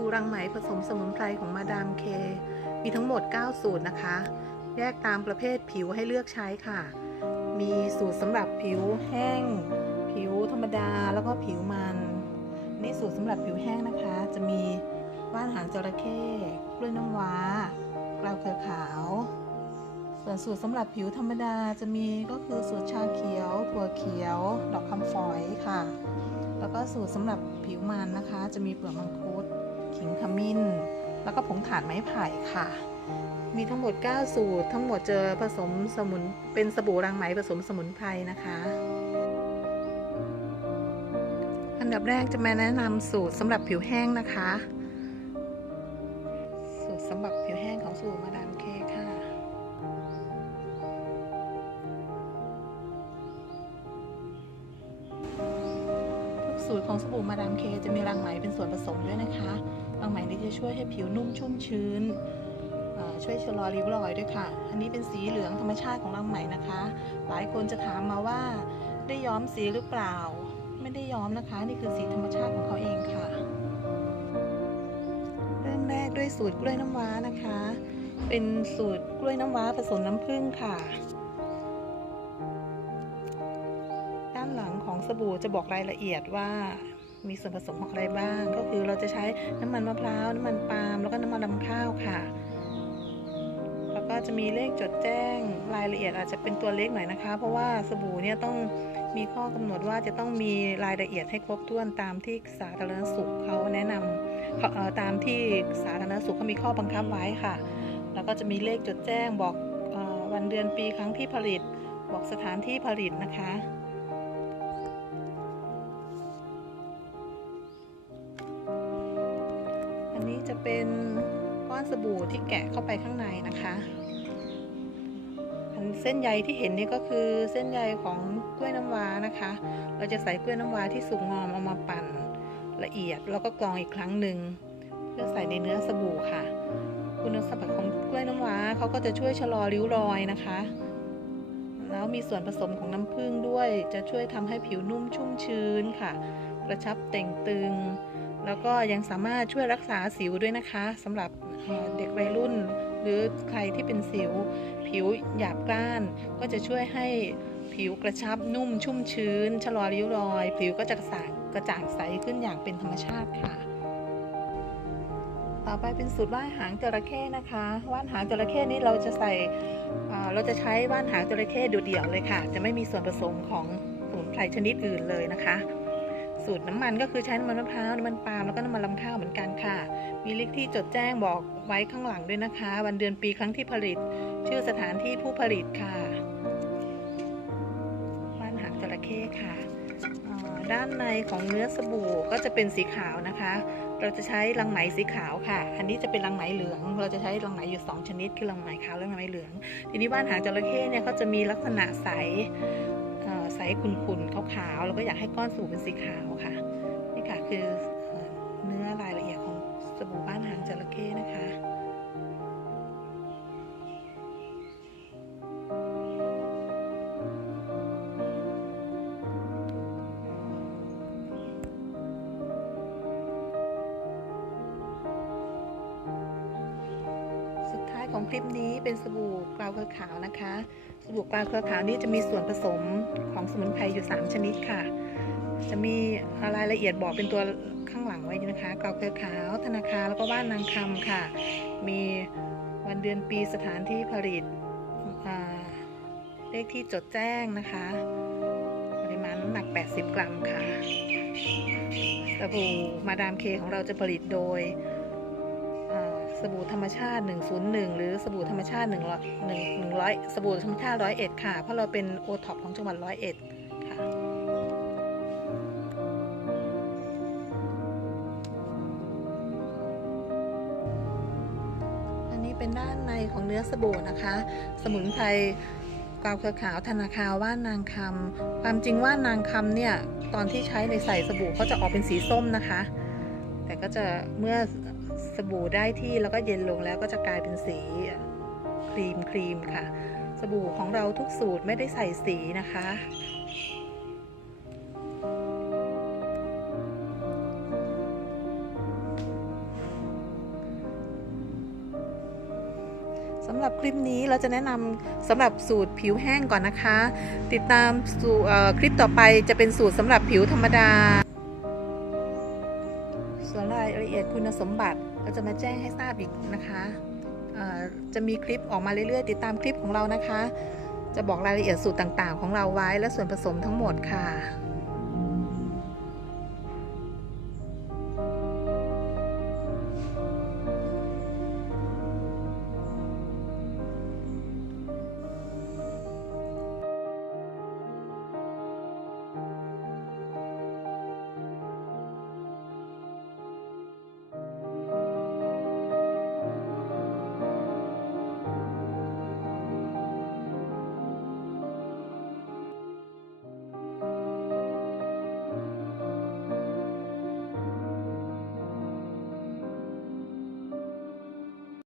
บู่รังไหมผสมสมุนไพรของมาดามเค มีทั้งหมด 9 สูตรนะคะ แยกตามประเภทผิวให้เลือกใช้ค่ะ มีสูตรสำหรับผิวแห้ง ผิวธรรมดาแล้วก็ผิวมันนี่สูตรสำหรับผิวแห้งนะคะ จะมีว่านหางจระเข้กล้วยน้ำว้ากลาวเครือขาว ส่วนสูตรสำหรับผิวธรรมดาจะมีก็คือสูตรชาเขียว ถั่วเขียว ดอกคำฝอยค่ะ แล้วก็สูตรสำหรับผิวมันนะคะ จะมีเปลือกมังคุด ขิงขมิ้น แล้วก็ผงถ่านไม้ไผ่ค่ะ มีทั้งหมด 9 สูตร ทั้งหมดเจอผสมสมุนเป็นสบู่รังไหมผสมสมุนไพรนะคะ อันดับแรกจะมาแนะนำสูตรสำหรับผิวแห้งนะคะ สูตรสำหรับผิวแห้งของสูตรมาดาม สูตรของสบู่มาดามเคจะมีรังไหมเป็นส่วนผสมด้วยนะคะรังไหมนี้จะช่วยให้ผิวนุ่มชุ่มชื้นช่วยชะลอริ้วรอยด้วยค่ะ อันนี้เป็นสีเหลืองธรรมชาติของรังไหมนะคะ หลายคนจะถามมาว่าได้ย้อมสีหรือเปล่า ไม่ได้ย้อมนะคะ นี่คือสีธรรมชาติของเขาเองค่ะ เริ่มแรกด้วยสูตรกล้วยน้ำว้านะคะ เป็นสูตรกล้วยน้ำว้าผสมน้ำผึ้งค่ะ บู่จะบอกรายละเอียดว่ามีส่วนผสมของอะไรบ้าง ก็คือเราจะใช้น้ำมันมะพร้าว น้ำมันปาล์มแล้วก็น้ำมันลำข้าวค่ะ แล้วก็จะมีเลขจดแจ้งรายละเอียดอาจจะเป็นตัวเล็กหน่อยนะคะ เพราะว่าสบู่เนี่ยต้องมีข้อกำหนดว่าจะต้องมีรายละเอียดให้ครบถ้วนตามที่สาธารณสุขเขาแนะนำเขาตามที่สาธารณสุขเขามีข้อบังคับไว้ค่ะ แล้วก็จะมีเลขจดแจ้งบอกวันเดือนปีครั้งที่ผลิต บอกสถานที่ผลิตนะคะ นี้จะเป็นก้อนสบู่ที่แกะเข้าไปข้างในนะคะอันเส้นใยที่เห็นนี่ก็คือเส้นใยของกล้วยน้ำว้านะคะ เราจะใส่กล้วยน้ำว้าที่สุกงอมเอามาปั่นละเอียด แล้วก็กรองอีกครั้งหนึ่งเพื่อใส่ในเนื้อสบู่ค่ะ คุณสมบัติของกล้วยน้ำว้าเขาก็จะช่วยชะลอริ้วรอยนะคะ แล้วมีส่วนผสมของน้ำผึ้งด้วย จะช่วยทำให้ผิวนุ่มชุ่มชื้นค่ะ กระชับเต่งตึง แล้วก็ยังสามารถช่วยรักษาสิวด้วยนะคะสำหรับเด็กวัยรุ่น หรือใครที่เป็นสิว ผิวหยาบกร้าน ก็จะช่วยให้ผิวกระชับนุ่มชุ่มชื้น ชะลอริ้วรอย ผิวก็จะกระจ่างกระจ่างใสขึ้นอย่างเป็นธรรมชาติค่ะ ต่อไปเป็นสูตรว่านหางจระเข้นะคะว่านหางจระเข้นี้เราจะใส่เราจะใช้ว่านหางจระเข้เดี่ยวๆเลยค่ะ จะไม่มีส่วนผสมของสมุนไพรชนิดอื่นเลยนะคะ สูตรน้ำมันก็คือใช้น้ำมันมะพร้าว น้ำมันปาล์มแล้วก็น้ำมันลำข้าวเหมือนกันค่ะ มีเลขที่จดแจ้งบอกไว้ข้างหลังด้วยนะคะ วันเดือนปีครั้งที่ผลิต ชื่อสถานที่ผู้ผลิตค่ะ บ้านหางจระเข้ค่ะ ด้านในของเนื้อสบู่ก็จะเป็นสีขาวนะคะ เราจะใช้รังไหมสีขาวค่ะ อันนี้จะเป็นรังไหมเหลือง เราจะใช้รังไหมอยู่ 2 ชนิด คือรังไหมขาวและรังไหมเหลือง ทีนี้บ้านหางจระเข้เนี่ยเขาจะมีลักษณะใส เอ่อใสขุ่นๆขาวๆแล้วก็อยากให้ก้อนสบู่เป็นสีขาวค่ะ นี่ค่ะคือเนื้อรายละเอียดของสบู่บ้านหางจระเข้นะคะ ของคลิปนี้เป็นสบู่กราวเครือขาวนะคะ สบู่กราวเครือขาวนี้จะมีส่วนผสมของสมุนไพรอยู่ 3 ชนิดค่ะ จะมีรายละเอียดบอกเป็นตัวข้างหลังไว้นะคะกราวเครือขาว ธนาคารแล้วก็บ้านนางคำค่ะ มีวันเดือนปีสถานที่ผลิตเลขที่จดแจ้งนะคะ ปริมาณน้ำหนัก 80 กรัมค่ะ สบู่มาดามเคของเราจะผลิตโดย สบู่ธรรมชาติ 101 หรือสบู่ธรรมชาติ 1 1 100 สบู่ธรรมชาติ 101 ค่ะ เพราะเราเป็นโอท็อปของจังหวัด 101 ค่ะอันนี้เป็นด้านในของเนื้อสบู่นะคะ สมุนไพรกาวเครือขาวธนาคารว่านนางคำความจริงว่านนางคำเนี่ยตอนที่ใช้ในใส่สบู่เขาจะออกเป็นสีส้มนะคะ แต่ก็จะเมื่อ สบู่ได้ที่แล้วก็เย็นลงแล้วก็จะกลายเป็นสีครีมครีมค่ะ สบู่ของเราทุกสูตรไม่ได้ใส่สีนะคะ สำหรับคลิปนี้เราจะแนะนำสำหรับสูตรผิวแห้งก่อนนะคะ ติดตามคลิปต่อไปจะเป็นสูตรสำหรับผิวธรรมดาส่วนรายละเอียดคุณสมบัติ ก็จะมาแจ้งให้ทราบอีกนะคะเอ่อจะมีคลิปออกมาเรื่อยๆ ติดตามคลิปของเรานะคะ จะบอกรายละเอียดสูตรต่างๆ ของเราไว้และส่วนผสมทั้งหมดค่ะ